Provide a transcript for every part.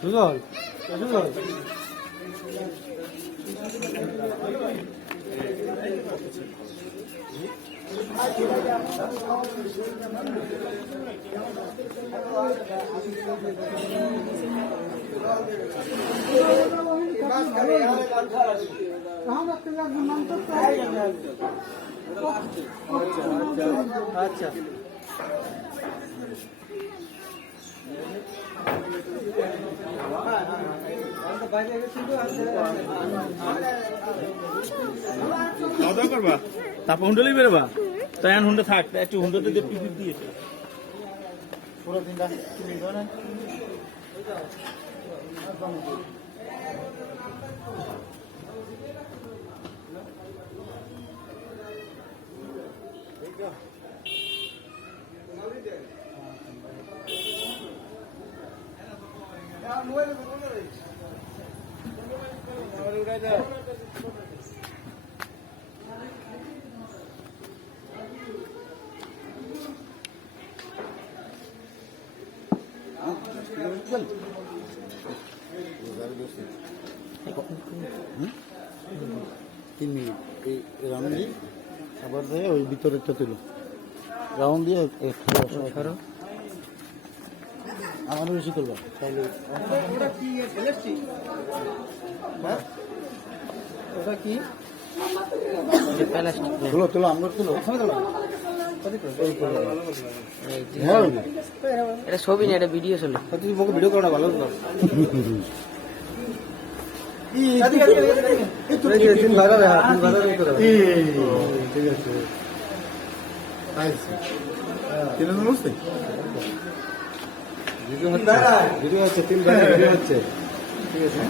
সুজল সুজল আচ্ছা খাওয়া দাওয়া করবা তারপর হুন্ডলেই বেরোবা তাই হুন্ডে থাক একটু হুন্ডতে দিয়ে পিপিপ দিয়েছে পুরো দিনটা তিন মিনিট এই রাউন্ড দিয়ে আবার দিয়ে ওই ভিতরেরটা তুল রাউন্ড দিয়ে আমারও বেশি তুলবা তাহলে ওটা কি তুলো তুলো আমরা তুলো এটা ছবি না, এটা ভিডিও চলে। তুমি মুখে ভিডিও করা ভালো তো ঠিক আছে ভিডিও হচ্ছে 3 ঘন্টা ভিডিও হচ্ছে ঠিক আছে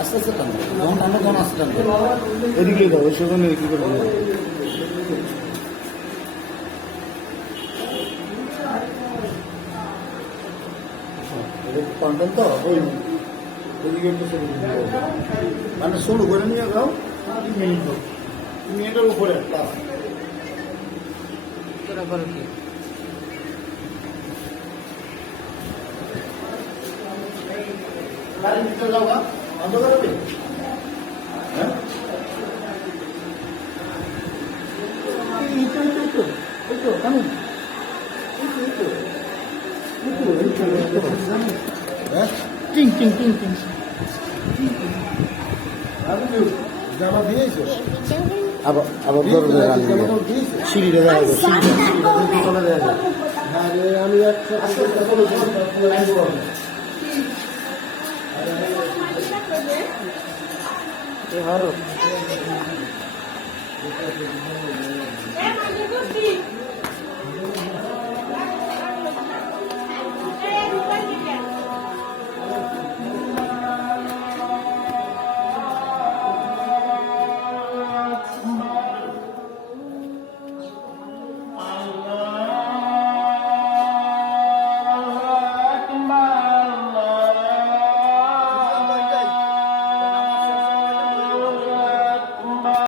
আস্তে আস্তে টানো যখন টানো তখন আস্তে টানো এদিকে দাও ওই সেখানে কি করে পান্ডল তো ওই ওদিকে মানে শুরু করে নিয়ে যাও 3 মিনিটের উপরে তোরা করো কি গাড়ি নিতে যাও না বন্ধ করবে হ্যাঁ টিং টিং টিং টিং জামা দিয়েছো আবার আবার সিঁড়িটা দেখা যাবে সিঁড়িটা চলে দেখা যাবে আমি এ হরো